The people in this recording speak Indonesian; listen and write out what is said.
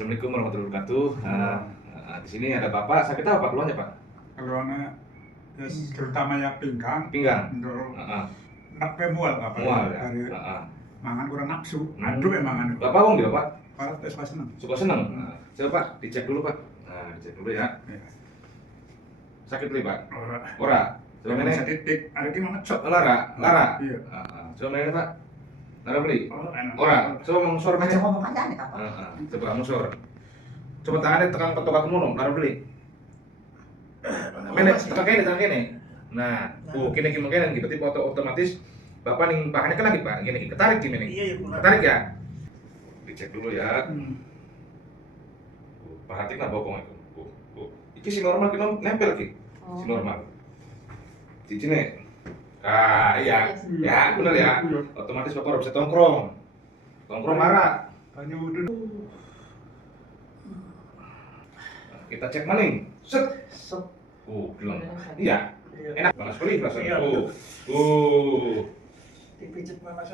Assalamualaikum warahmatullahi wabarakatuh. Di sini ada Bapak, sakit apa Pak keluhannya Pak? Keluhannya terutama yang pinggang. Pinggang. Untuk Heeh. nakpe mual apa? Mual ya. Dari Heeh. mangan kurang nafsu. Aduh emang anu. Bapak wong dia Pak? Kalau tes pas seneng. Suka seneng. Coba Pak, dicek dulu Pak. Dicek dulu ya. Iya. Sakit nih Pak? Ora. Ora. Coba Coba meneh. titik. Ada ki ngecok. Lara. Iya. Coba meneh Pak. Lara beli. Oh, enak. Ora. Coba mungsur meneh. Aja ngomong aja nih apa? Coba mungsur. Coba tangannya tekan ketok aku ngono, Lara beli. Meneh, tekan kene. Nah, kene iki mengkene gitu, tipe otomatis Bapak ning pahannya kan lagi Pak, gini ketarik gini nih. Iya, Ketarik ya. Dicek dulu ya. Perhatikan bokong itu. Iki si normal ki nempel ki. Si normal. Cici nih. Iya. Ya, bener ya. Otomatis Bapak bisa tongkrong. Tongkrong marah. Banyu dulu. Kita cek maning. Set. Bilang. Iya. Enak panas sekali rasanya. Iya. Dipijet Dipijet panas.